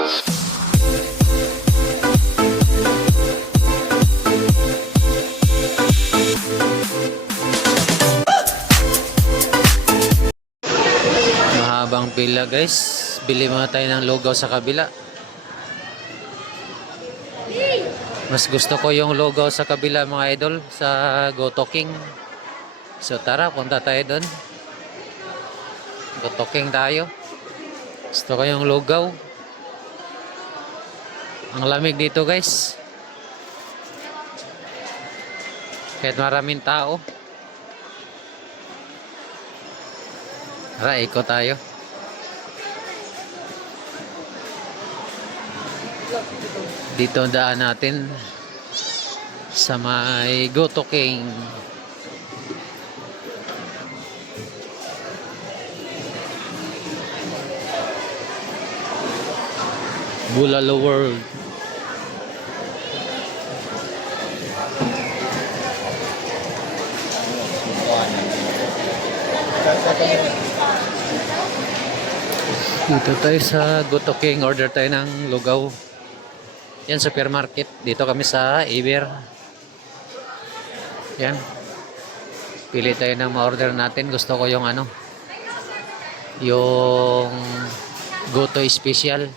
Mahabang pila guys. Bili muna tayo ng lugaw sa kabila. Mas gusto ko yung lugaw sa kabila mga idol, sa Goto King. So tara, punta tayo doon. Goto King tayo. Gusto ko yung lugaw. Ang lamig dito guys. Kahit maraming tao. Tara, ikot tayo. Dito daan natin sa may Goto King. Bulalo World. Dito tayo sa Goto King, order tayo ng lugaw. Yan, supermarket. Dito kami sa Iber. Yan. Pili tayo ng ma-order natin. Gusto ko yung ano, yung Goto Special.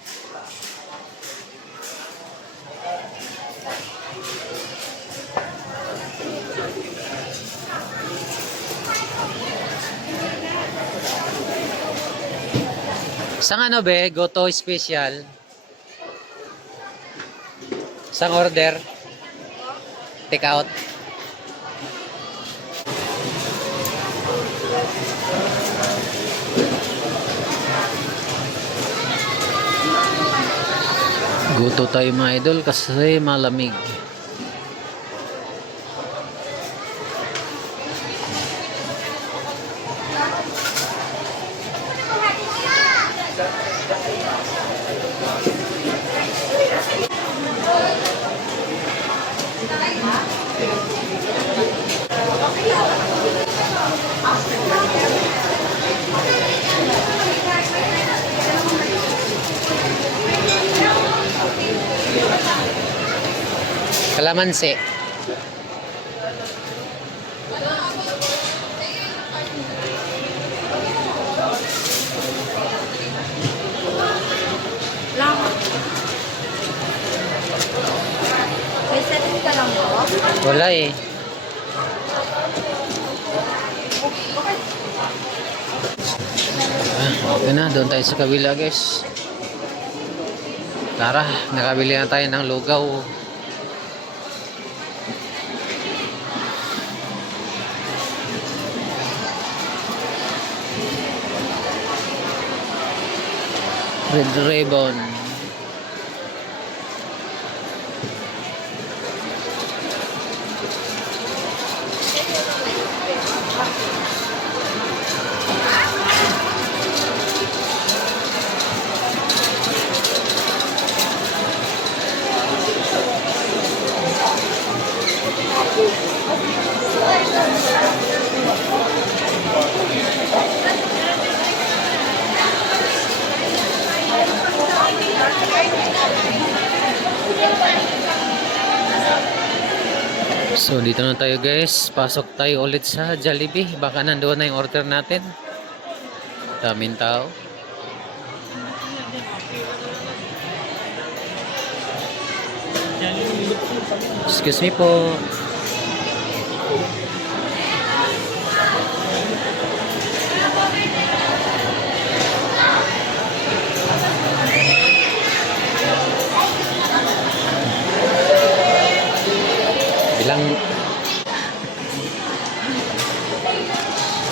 Sang ano be, Goto Special? Sang order? Take out. Goto tayo mga idol kasi malamig. Kalamansi. May setting ka lang mo? Wala eh. Okay na, doon tayo sa kabila guys. Tara, nakabili na tayo ng lugaw. Red Ribbon. So dito na tayo guys, pasok tayo ulit sa Jollibee. Baka nandoon na yung order natin. Daming tao. Excuse me po. Bilang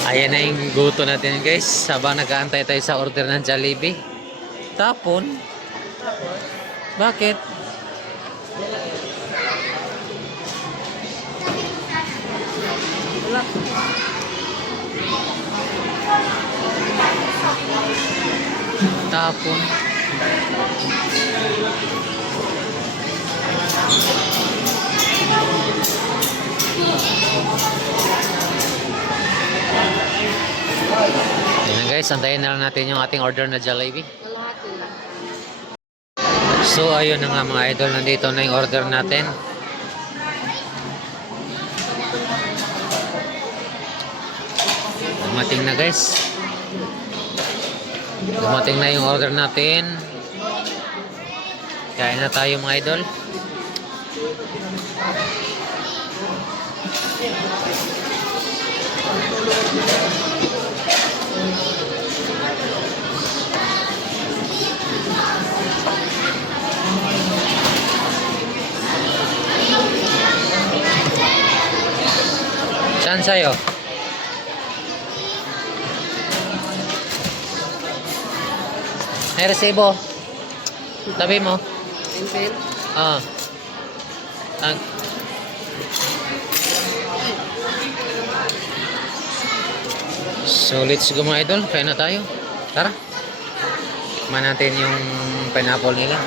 ayan na yung goto natin guys. Habang nag-aantay tayo sa order ng Jollibee. Tapon? Bakit? Wala. Tapon. Ayan guys, antayin na lang natin yung ating order na Jollibee. So ayun na nga mga idol, nandito na yung order natin. Dumating na guys. Dumating na yung order natin. Kain na tayo mga idol. Saan sa'yo? May resibo. Tabi mo. Pencil? Ah. So let's go mga idol. Kain na tayo. Tara. Tikman natin yung pineapple nila.